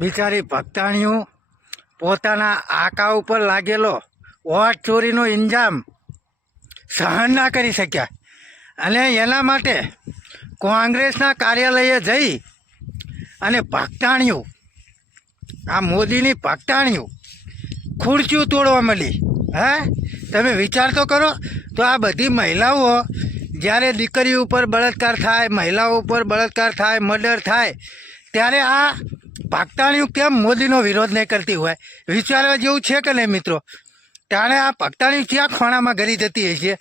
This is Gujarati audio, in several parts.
બિચારી ભક્તાણીઓ પોતાના આકા ઉપર લાગેલો વોટ ચોરીનો ઇન્જામ સહન ના કરી શક્યા અને એના માટે કોંગ્રેસના કાર્યાલયે જઈ અને ભક્તાણીઓ આ મોદીની ભક્તાણીઓ ખુરચીઓ તોડવા મળી. હે, તમે વિચાર તો કરો. તો આ બધી મહિલાઓ જ્યારે દીકરી ઉપર બળાત્કાર થાય, મહિલાઓ ઉપર બળાત્કાર થાય, મર્ડર થાય, ત્યારે આ ભક્તાણીઓ કેમ મોદીનો વિરોધ નહીં કરતી હોય? વિચારવા જેવું છે કે નહીં મિત્રો? ત્યારે આ ભક્તાણીઓ ક્યાં ખોણામાં ઘરી જતી હશે?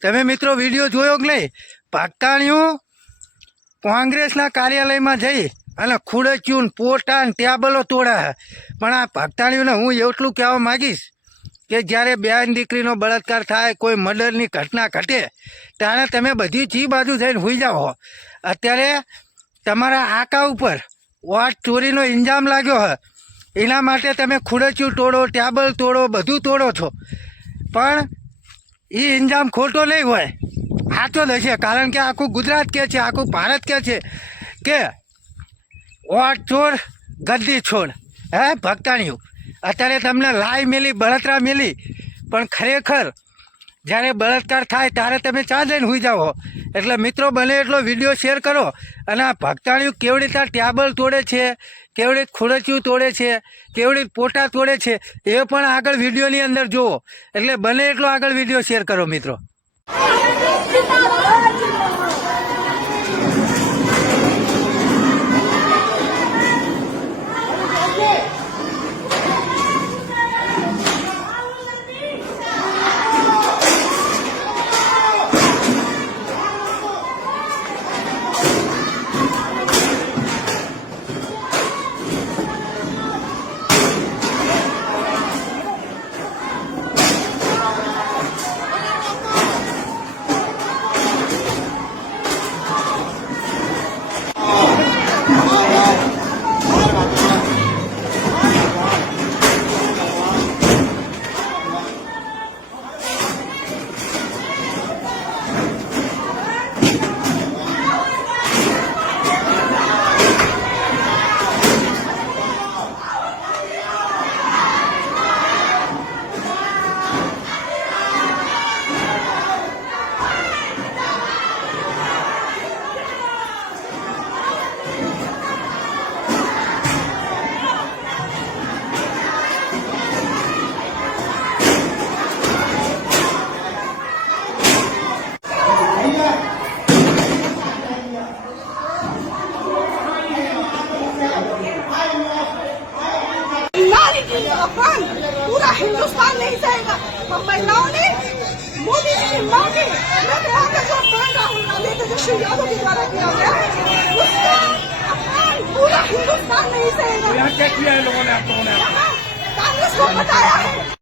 તમે મિત્રો વિડીયો જોયો કે નહીં? ભક્તાણીઓ કોંગ્રેસના કાર્યાલયમાં જઈ અને ખુરચીયું પોટા ટેબલો તોડ્યા. પણ આ ભક્તાણીઓને હું એટલું કહેવા માગીશ કે જ્યારે બેન દીકરીનો બળાત્કાર થાય, કોઈ મર્ડરની ઘટના ઘટે, ત્યારે તમે બધી ચી બાજુ જઈને હોઈ જાઓ. અત્યારે તમારા આકા ઉપર વોટ ચોરીનો ઇન્જામ લાગ્યો હોય, એના માટે તમે ખુરચીયું તોડો, ટેબલ તોડો, બધું તોડો છો. પણ એ ઇન્જામ ખોટો નહીં હોય, સાચો જ હશે. કારણ કે આખું ગુજરાત કહે છે, આખું ભારત કહે છે કે વોટ ચોર ગદ્દી છોડ. હે ભક્તાણીઓ, અત્યારે તમને લાઈ મેલી, બળતરા મેલી, પણ ખરેખર જ્યારે બળાત્કાર થાય ત્યારે તમે ચા જઈને હોઈ જાઓ. એટલે મિત્રો બને એટલો વિડીયો શેર કરો અને આ ભક્તાણીઓ કેવડી રીતે ટેબલ તોડે છે, કેવડી ખુરચીયું તોડે છે, કેવડી પોટા તોડે છે, એ પણ આગળ વિડીયોની અંદર જુઓ. એટલે બને એટલો આગળ વિડીયો શેર કરો મિત્રો. पूरा हिंदुस्तान नहीं सहेगा। महिलाओं ने मोदी जी की मांगे, मैं तो वहाँ का जो अपमान राहुल गांधी तेजस्वी यादव के द्वारा किया गया है, उसका अपमान पूरा हिंदुस्तान नहीं सहेगा। क्या किया है लोगों ने? कांग्रेस को बताया है